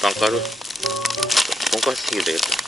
빵가루? 돈가스 튀기 되겠다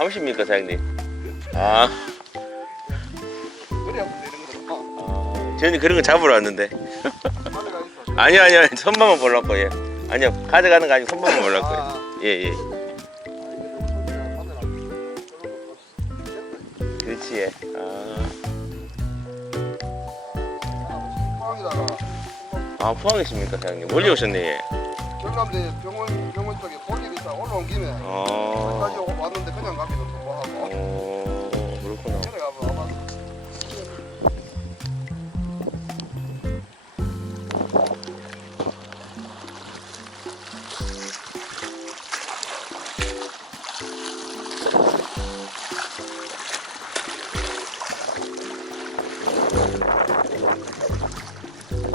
잠시입니까 사장님? 아. 그래요. 저는 그런 거 잡으러 왔는데. 아니 아니 아니 손만만 보려고 예. 아니요 가져가는 거 아니고 손만만 보려고, 예. 예, 예. 그렇지, 예. 아, 아 포항이십니까, 사장님? 멀리 오셨네, 경남대 병원 있다 올라온 김에 아, 여기까지 왔는데 그냥 가기도 좀 뭐하고. 어 그렇구나. 내려가 봐.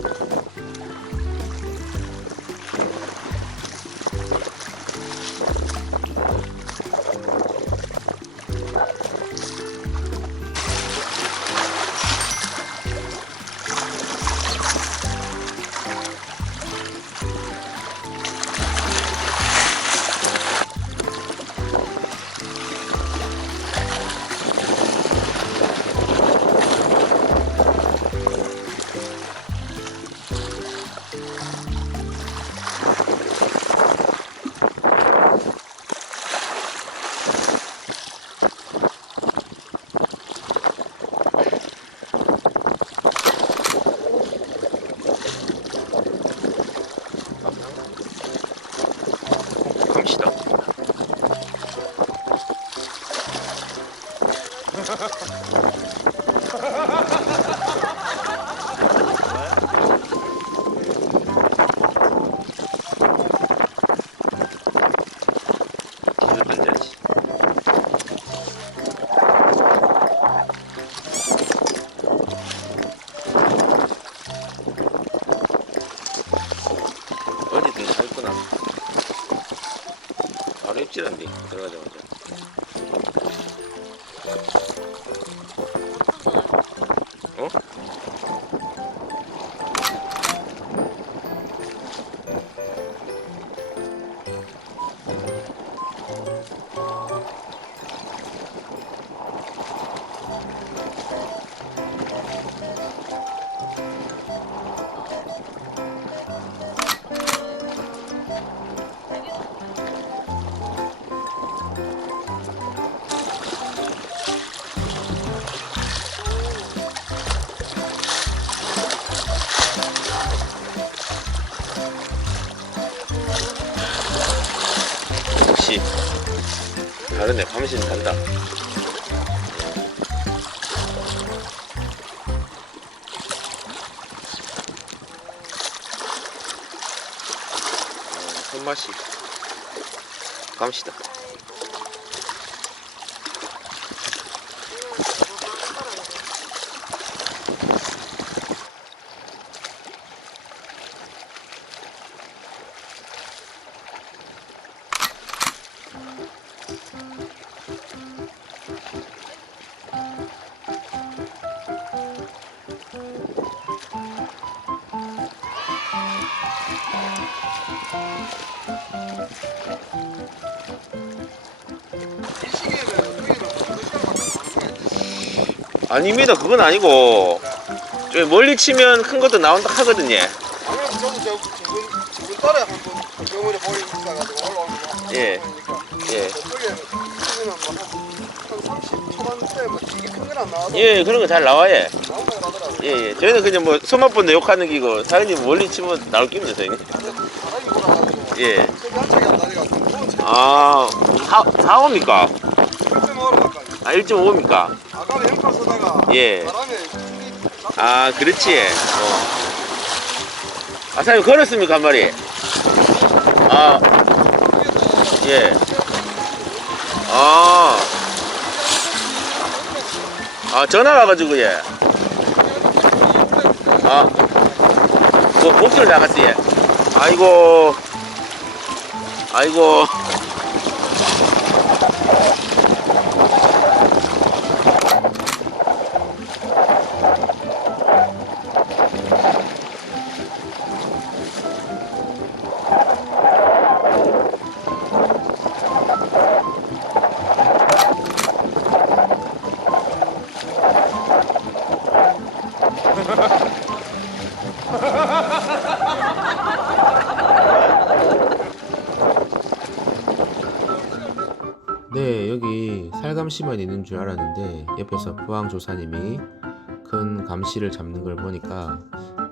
갑시 어디든 살구나. 바로 입질한디 들어가자마자 다르네 감시는 간다. 어, 손맛이. 감시다 아닙니다 그건 아니고 저 멀리 치면 큰 것도 나온다 하거든요 한번 병원에. 예. 예. 저쪽에 치면은 뭐한 30 초반대 뭐 이게 큰건 안 나와도 예 그런 거 잘 나와요. 예, 예. 저희는 그냥 뭐 손맛 본데 욕하는 기고 사장님 멀리 치면 나올 저희는 바람이 불어가지고 예. 저기 한 척이 안 나니까 좀 무거운 차. 아 4, 4호입니까? 아 1.5입니까? 아까는 연파 쓰다가 예. 바람에 아 그렇지 어. 아 사장님 걸었습니까 한 마리? 아 예. 아. 아, 전화 와가지고, 예. 아. 뭐, 목줄 나갔지, 예. 아이고. 아이고. 네, 여기 살감시만 있는 줄 알았는데 옆에서 부항조사님이 큰 감시를 잡는 걸 보니까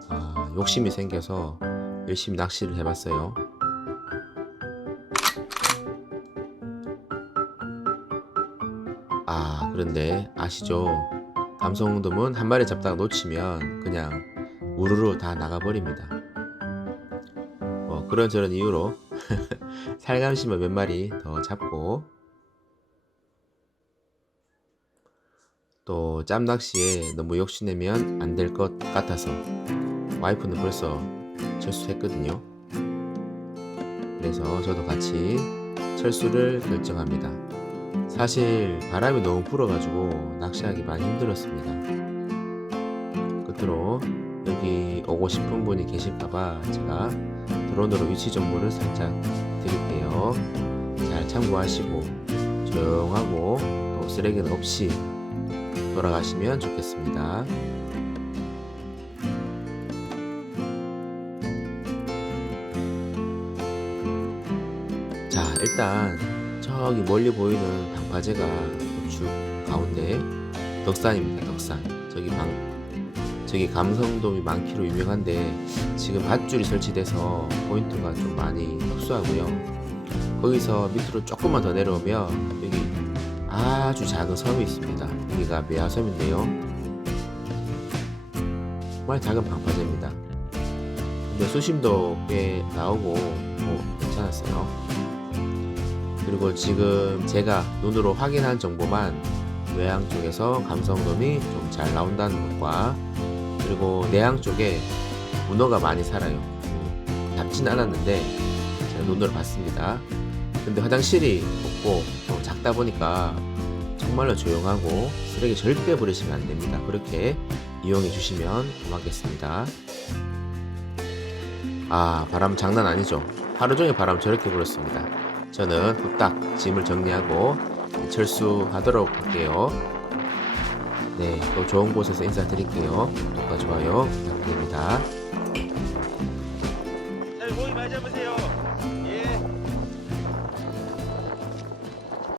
아, 욕심이 생겨서 열심히 낚시를 해봤어요. 아, 그런데 아시죠? 감성돔은 한 마리 잡다가 놓치면 그냥 우르르 다 나가버립니다. 뭐 그런저런 이유로 살감시만 몇 마리 더 잡고 또 짬낚시에 너무 욕심내면 안 될 것 같아서 와이프는 벌써 철수했거든요. 그래서 저도 같이 철수를 결정합니다. 사실 바람이 너무 불어가지고 낚시하기 많이 힘들었습니다. 끝으로 여기 오고 싶은 분이 계실까봐 제가 드론으로 위치 정보를 살짝 드릴게요. 잘 참고하시고 조용하고 또 쓰레기는 없이 돌아가시면 좋겠습니다. 자, 일단 저기 멀리 보이는 방파제가 우측 가운데 덕산입니다. 덕산. 저기 방 저기 감성돔이 많기로 유명한데 지금 밧줄이 설치돼서 포인트가 좀 많이 흡수하고요. 거기서 밑으로 조금만 더 내려오면 여기 아주 작은 섬이 있습니다. 여기가 메아섬인데요. 정말 작은 방파제입니다. 근데 수심도 꽤 나오고 뭐 괜찮았어요. 그리고 지금 제가 눈으로 확인한 정보만 외항 쪽에서 감성돔이 좀 잘 나온다는 것과 그리고 내항 쪽에 문어가 많이 살아요. 음, 잡진 않았는데 제가 눈으로 봤습니다. 근데 화장실이 없고 또 작다 보니까 정말로 조용하고 쓰레기 절대 버리시면 안 됩니다. 그렇게 이용해 주시면 고맙겠습니다. 아, 바람 장난 아니죠? 하루 종일 바람 저렇게 불었습니다. 저는 후딱 짐을 정리하고 철수하도록 할게요. 네, 또 좋은 곳에서 인사드릴게요. 구독과 좋아요 부탁드립니다.